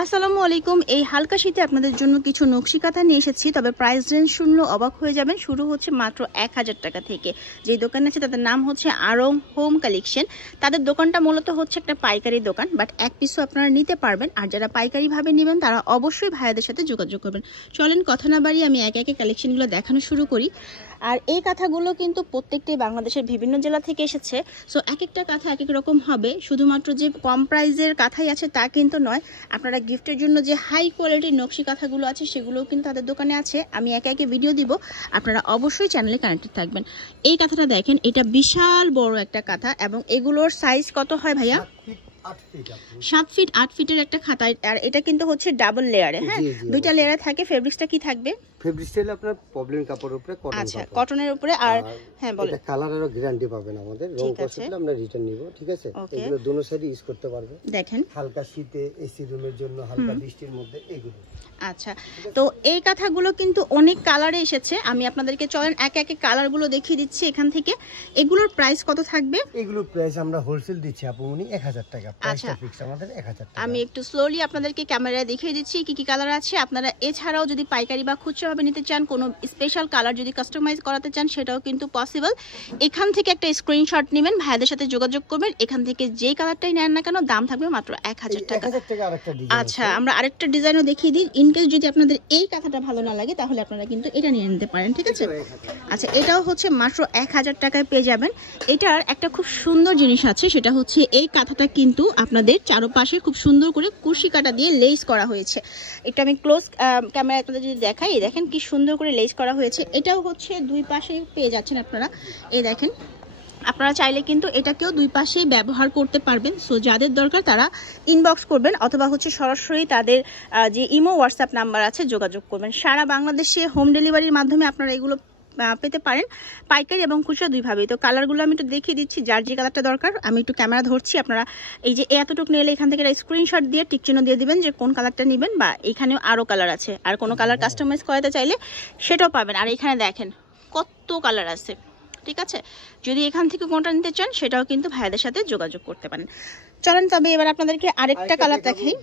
আসসালামু আলাইকুম। এই হালকা শীতে আপনাদের জন্য কিছু নকশি কাঁথা নিয়ে এসেছি, তবে প্রাইস রেঞ্জ শুনলে অবাক হয়ে যাবেন। শুরু হচ্ছে মাত্র 1000 টাকা থেকে। যেই দোকান আছে তাদের নাম হচ্ছে আরং হোম কালেকশন। তাদের দোকানটা মূলত হচ্ছে একটা পাইকারি দোকান, বাট এক পিসও আপনারা নিতে পারবেন। আর যারা পাইকারিভাবে নেবেন তারা অবশ্যই ভাইয়াদের সাথে যোগাযোগ করবেন। চলেন কথা না বাড়িয়ে আমি একে একে কালেকশনগুলো দেখানো শুরু করি। আর এই কাঁথাগুলো কিন্তু প্রত্যেকটাই বাংলাদেশের বিভিন্ন জেলা থেকে এসেছে। সো এক একটা কাঁথা এক এক রকম হবে। শুধুমাত্র যে কম প্রাইজের কাঁথাই আছে তা কিন্তু নয়, আপনারা গিফটের জন্য যে হাই কোয়ালিটির নকশি কাঁথাগুলো আছে সেগুলোও কিন্তু তাদের দোকানে আছে। আমি একে একে ভিডিও দিব, আপনারা অবশ্যই চ্যানেলে কানেক্টেড থাকবেন। এই কাঁথাটা দেখেন, এটা বিশাল বড় একটা কাঁথা এবং এগুলোর সাইজ কত হয় ভাইয়া? 7 ফিট 8 ফিটের একটা খাতা। আর এটা কিন্তু হচ্ছে ডাবল লেয়ারে, হ্যাঁ, দুইটা লেয়ারে থাকে। ফেব্রিক্সটা কি থাকবে? ফেব্রিক্সটা হলো আপনার প্রবলেম কাপড়ের উপরে, কটন কাপড়। আচ্ছা, কটনের উপরে। আর হ্যাঁ বলেন, এটা কালারেরও গ্যারান্টি পাবেন আমাদের। রং করলে আমরা রিটার্ন নিব, ঠিক আছে? এগুলো দোনো সাইডে ইউজ করতে পারবে। দেখেন, হালকা শীতে এসি রুমের জন্য, হালকা বৃষ্টির মধ্যে এগুলো। আচ্ছা, তো এই কাঁথাগুলো কিন্তু অনেক কালারে এসেছে। আমি আপনাদেরকে চলেন একে একে কালারগুলো দেখিয়ে দিচ্ছি এখান থেকে। এগুলোর প্রাইস কত থাকবে? এগুলোর প্রাইস আমরা হোলসেল দিচ্ছি আপুমনি 1000 টাকা। প্রাইসটা ফিক্স আমাদের 1000 টাকা। আমি একটু স্লোলি আপনাদেরকে ক্যামেরায় দেখিয়ে দিচ্ছি কি কি কালার আছে। আপনারা এছাড়াও যদি পাইকারি বা খুচরাভাবে নিতে চান, কোনো স্পেশাল কালার যদি কাস্টমাইজ করাতে চান, সেটাও কিন্তু পসিবল। এখান থেকে একটা স্ক্রিনশট নেবেন, ভাইদের সাথে যোগাযোগ করবেন। এখান থেকে যে কালারটাই নেন না কেন দাম থাকবে মাত্র 1000 টাকা। আচ্ছা, আমরা আরেকটা ডিজাইনও দেখিয়ে দিই। ইনকেস যদি আপনাদের এই কাঁথাটা ভালো না লাগে তাহলে আপনারা কিন্তু এটা নিয়ে নিতে পারেন, ঠিক আছে? আচ্ছা, এটাও হচ্ছে মাত্র 1000 টাকায় পেয়ে যাবেন। এটার একটা খুব সুন্দর জিনিস আছে, সেটা হচ্ছে এই কাঁথাটা কিন্তু আপনাদের চারপাশে খুব সুন্দর করে কুশি কাটা দিয়ে লেস করা হয়েছে। এটা আমি ক্লোজ ক্যামেরা আপনাদের যদি দেখাই, দেখেন কি সুন্দর করে লেস করা হয়েছে। এটাও হচ্ছে দুই পাশে পেয়ে যাচ্ছেন আপনারা। এই দেখেন, আপনারা চাইলে কিন্তু এটাকেও দুই পাশেই ব্যবহার করতে পারবেন। সো যাদের দরকার তারা ইনবক্স করবেন অথবা হচ্ছে সরাসরি তাদের যে ইমো হোয়াটসঅ্যাপ নাম্বার আছে যোগাযোগ করবেন। সারা বাংলাদেশে হোম ডেলিভারির মাধ্যমে আপনারা এগুলো পেতে পারেন, পাইকারি এবং খুচরা দুইভাবেই। তো কালারগুলো আমি একটু দেখিয়ে দিচ্ছি, যার যে কালারটা দরকার। আমি একটু ক্যামেরা ধরছি, আপনারা এই যে এতটুকু নিলে এখান থেকে স্ক্রিনশট দিয়ে টিক চিহ্ন দিয়ে দিবেন যে কোন কালারটা নেবেন, বা এখানেও আরও কালার আছে। আর কোনো কালার কাস্টমাইজ করাতে চাইলে সেটাও পাবেন। আর এখানে দেখেন কত কালার আছে, ঠিক আছে? যদি এখান থেকে কোনটা নিতে চান সেটাও কিন্তু ভাইয়াদের সাথে যোগাযোগ করতে পারেন। চলেন তবে এবার আপনাদেরকে আরেকটা কালার দেখাই।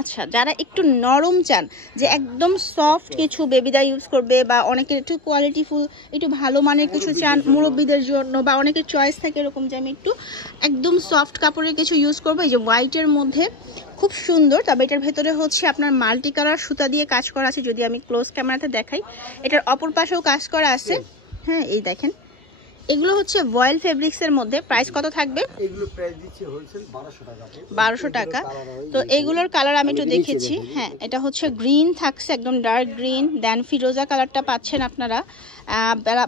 আচ্ছা, যারা একটু নরম চান, যে একদম সফট কিছু বেবিদা ইউজ করবে, বা অনেকের একটু কোয়ালিটিফুল একটু ভালো মানের কিছু চান মুরব্বীদের জন্য, বা অনেকের চয়েস থাকে এরকম যে আমি একটু একদম সফট কাপড়ের কিছু ইউজ করবো, এই যে হোয়াইটের মধ্যে খুব সুন্দর। তবে এটার ভেতরে হচ্ছে আপনার মাল্টি কালার সুতা দিয়ে কাজ করা আছে। যদি আমি ক্লোজ ক্যামেরাতে দেখাই, এটার অপর পাশেও কাজ করা আছে। হ্যাঁ, এই দেখেন, এগুলো হচ্ছে ভয়েল ফেব্রিক্সের মধ্যে। প্রাইস কত থাকবে? এগুলো প্রাইস দিচ্ছি হোলসেল 1200 টাকা। 1200 টাকা। তো এগুলোর কালার আমি একটু দেখিয়েছি। হ্যাঁ, এটা হচ্ছে গ্রিন থাকছে, একদম ডার্ক গ্রিন। দেন ফিরোজা কালারটা পাচ্ছেন আপনারা,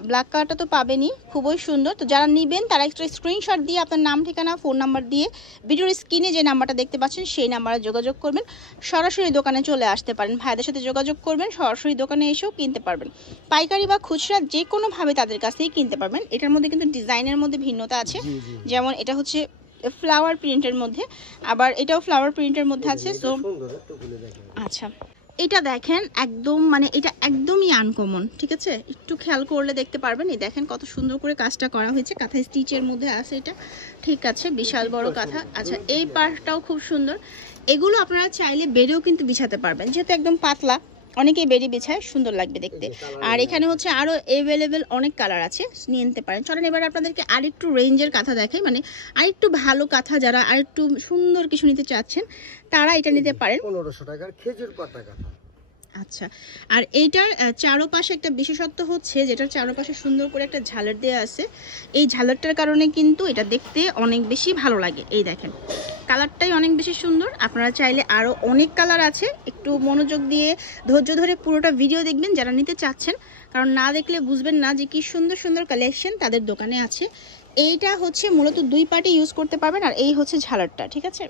ব্ল্যাক কালারটা তো পাবেনই, খুবই সুন্দর। তো যারা নেবেন তারা একটু স্ক্রিনশট দিয়ে আপনার নাম, ঠিকানা, ফোন নাম্বার দিয়ে ভিডিওর স্ক্রিনে যে নাম্বারটা দেখতে পাচ্ছেন সেই নাম্বারে যোগাযোগ করবেন। সরাসরি দোকানে চলে আসতে পারেন, ভাইদের সাথে যোগাযোগ করবেন, সরাসরি দোকানে এসেও কিনতে পারবেন। পাইকারি বা খুচরা যে কোনোভাবে তাদের কাছ থেকেই কিনতে পারবেন। এটার মধ্যে কিন্তু ডিজাইনের মধ্যে ভিন্নতা আছে, যেমন এটা হচ্ছে ফ্লাওয়ার প্রিন্টের মধ্যে, আবার এটাও ফ্লাওয়ার প্রিন্টের মধ্যে আছে। সো আচ্ছা, এটা দেখেন একদম, মানে এটা একদমই আনকমন, ঠিক আছে? একটু খেয়াল করলে দেখতে পারবেন। এই দেখেন কত সুন্দর করে কাজটা করা হয়েছে, কাঁথায় স্টিচের মধ্যে আছে এটা, ঠিক আছে? বিশাল বড় কাঁথা। আচ্ছা, এই পার্টটাও খুব সুন্দর। এগুলো আপনারা চাইলে বেডেও কিন্তু বিছাতে পারবেন, যেহেতু একদম পাতলা, অনেকেই বেডে বিছায়, সুন্দর লাগবে দেখতে। আর এখানে হচ্ছে আরো অ্যাভেলেবেল অনেক কালার আছে, নিয়ে নিতে পারেন। চলেন এবার আপনাদেরকে আরেকটু রেঞ্জের কাঁথা দেখাই, মানে আরেকটু ভালো কাঁথা, যারা আরেকটু সুন্দর কিছু নিতে চাচ্ছেন তারা এটা নিতে পারেন। 1500 টাকার খেজুর পাতা কাঁথা। আচ্ছা, আর এইটার চারপাশে একটা বিশেষত্ব হচ্ছে, যেটার চারপাশে সুন্দর করে একটা ঝালর দেওয়া আছে। এই ঝালরটার কারণে কিন্তু এটা দেখতে অনেক বেশি ভালো লাগে। এই দেখেন, কালারটাই অনেক বেশি সুন্দর। আপনারা চাইলে আরও অনেক কালার আছে, একটু মনোযোগ দিয়ে ধৈর্য ধরে পুরোটা ভিডিও দেখবেন যারা নিতে চাচ্ছেন, কারণ না দেখলে বুঝবেন না যে কি সুন্দর সুন্দর কালেকশন তাদের দোকানে আছে। এইটা হচ্ছে মূলত দুই পার্টে ইউজ করতে পারবেন, আর এই হচ্ছে ঝালরটা, ঠিক আছে?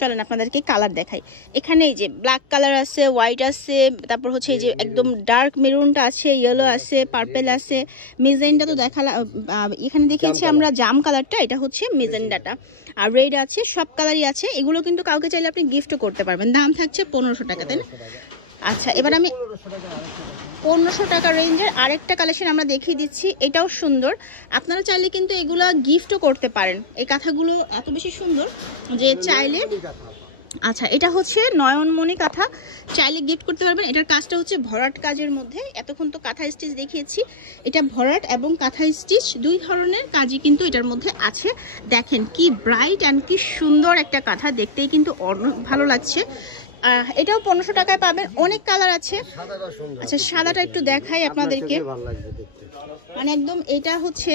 চলেন আপনাদেরকে কালার দেখাই। এখানে এই যে ব্ল্যাক কালার আছে, হোয়াইট আছে, তারপর হচ্ছে এই যে একদম ডার্ক মেরুনটা আছে, ইয়েলো আছে, পার্পেল আছে, মেজেন্ডা তো দেখালাম। এখানে দেখিয়েছি আমরা জাম কালারটা, এটা হচ্ছে মেজেন্ডাটা। আর রেড আছে, সব কালারই আছে। এগুলো কিন্তু কাউকে চাইলে আপনি গিফটও করতে পারবেন। দাম থাকছে 1500 টাকা, তাই না? আচ্ছা, এবার আমি 1500 টাকা রেঞ্জের আরেকটা কালেকশন আমরা দেখিয়ে দিচ্ছি। এটাও সুন্দর, আপনারা চাইলে কিন্তু এগুলো গিফটও করতে পারেন। এই কাঁথাগুলো এত বেশি সুন্দর যে চাইলে আচ্ছা, এটা হচ্ছে নয়নমণি কাঁথা, চাইলে গিফট করতে পারবেন। এটার কাজটা হচ্ছে ভরাট কাজের মধ্যে। এতক্ষণ তো কাঁথা স্টিচ দেখিয়েছি, এটা ভরাট এবং কাঁথা স্টিচ দুই ধরনের কাজই কিন্তু এটার মধ্যে আছে। দেখেন কি ব্রাইট অ্যান্ড কি সুন্দর একটা কাঁথা, দেখতেই কিন্তু অনেক ভালো লাগছে। এটাও 1500 টাকায় পাবেন। অনেক কালার আছে। আচ্ছা, সাদাটা একটু দেখাই আপনাদেরকে, মানে একদম এটা হচ্ছে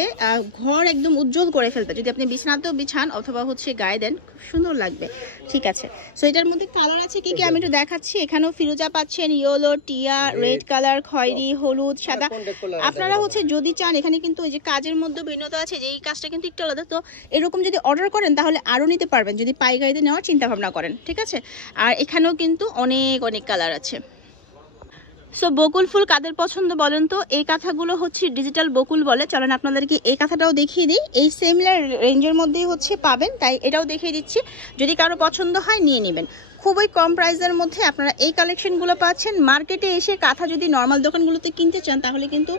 ঘর একদম উজ্জ্বল করে ফেলবে যদি আপনি বিছানাতেও বিছান অথবা হচ্ছে গায়ে দেন, খুব সুন্দর লাগবে। ঠিক আছে, সো এটার মধ্যে কালার আছে কি কি আমি একটু দেখাচ্ছি। এখানেও ফিরোজা পাচ্ছেন, ইয়েলো, টিয়া, রেড কালার, খয়েরি, হলুদ, সাদা। আপনারা হচ্ছে যদি চান এখানে কিন্তু ওই যে কাজের মধ্যে ভিন্নতা আছে, যে এই কাজটা কিন্তু একটু আলাদা। তো এরকম যদি অর্ডার করেন তাহলে আরও নিতে পারবেন যদি পাইকারিতে নেওয়ার চিন্তা ভাবনা করেন। ঠিক আছে, আর এখানেও কিন্তু অনেক অনেক কালার আছে। সো বকুল ফুল কাদের পছন্দ বলেন তো? এই কাঁথাগুলো হচ্ছে ডিজিটাল বকুল বলে। চলেন আপনাদেরকে এই কাঁথাটাও দেখিয়ে দিই। এই সিমিলার রেঞ্জের মধ্যেই হচ্ছে পাবেন, তাই এটাও দেখিয়ে দিচ্ছি। যদি কারো পছন্দ হয় নিয়ে নেবেন। খুবই কম প্রাইসের মধ্যে আপনারা এই কালেকশনগুলো পাচ্ছেন। মার্কেটে এসে কাঁথা যদি নর্মাল দোকানগুলোতে কিনতে চান তাহলে কিন্তু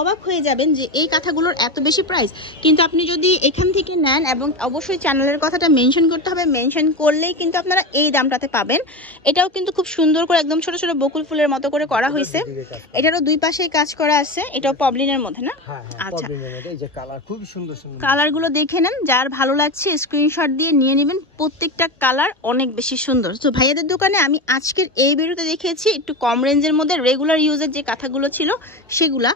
অবাক হয়ে যাবেন যে এই কাঁথাগুলোর এত বেশি প্রাইস। কিন্তু আপনি যদি এখান থেকে নেন, এবং অবশ্যই চ্যানেলের কথাটা মেনশন করতে হবে, মেনশন করলেই কিন্তু আপনারা এই দামটাতে পাবেন। এটাও কিন্তু খুব সুন্দর করে একদম ছোট ছোট বকুল ফুলের মতো করে করা হয়েছে। এটারও দুই পাশেই কাজ করা আছে। এটাও পবলিনের মধ্যে না? আচ্ছা, কালারগুলো দেখে নেন, যার ভালো লাগছে স্ক্রিনশট দিয়ে নিয়ে নেবেন। প্রত্যেকটা কালার অনেক বেশি সুন্দর। তো ভাইয়াদের দোকানে আমি আজকের এই ভিডিওতে দেখিয়েছি একটু কম রেঞ্জের মধ্যে রেগুলার ইউজের যে কাঁথাগুলো ছিল সেগুলা।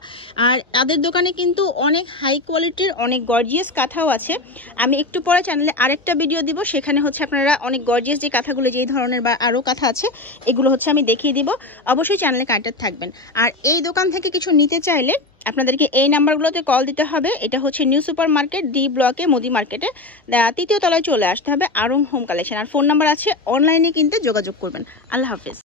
আর তাদের দোকানে কিন্তু অনেক হাই কোয়ালিটির অনেক গর্জিয়াস কাঁথাও আছে। আমি একটু পরে চ্যানেলে আরেকটা ভিডিও দিব, সেখানে হচ্ছে আপনারা অনেক গর্জিয়াস যে কাঁথাগুলো যেই ধরনের বা আরও কাঁথা আছে এগুলো হচ্ছে আমি দেখিয়ে দিব। অবশ্যই চ্যানেলে কানেক্টেড থাকবেন। আর এই দোকান থেকে কিছু নিতে চাইলে আপনাদেরকে এই নাম্বারগুলোতে কল দিতে হবে। এটা হচ্ছে নিউ সুপার মার্কেট, ডি ব্লকে, মোদি মার্কেটে 3য় তলায় চলে আসতে হবে, আরং হোম কালেকশন। আর ফোন নাম্বার আছে, অনলাইনে কিনতে যোগাযোগ করবেন। আল্লাহ হাফেজ।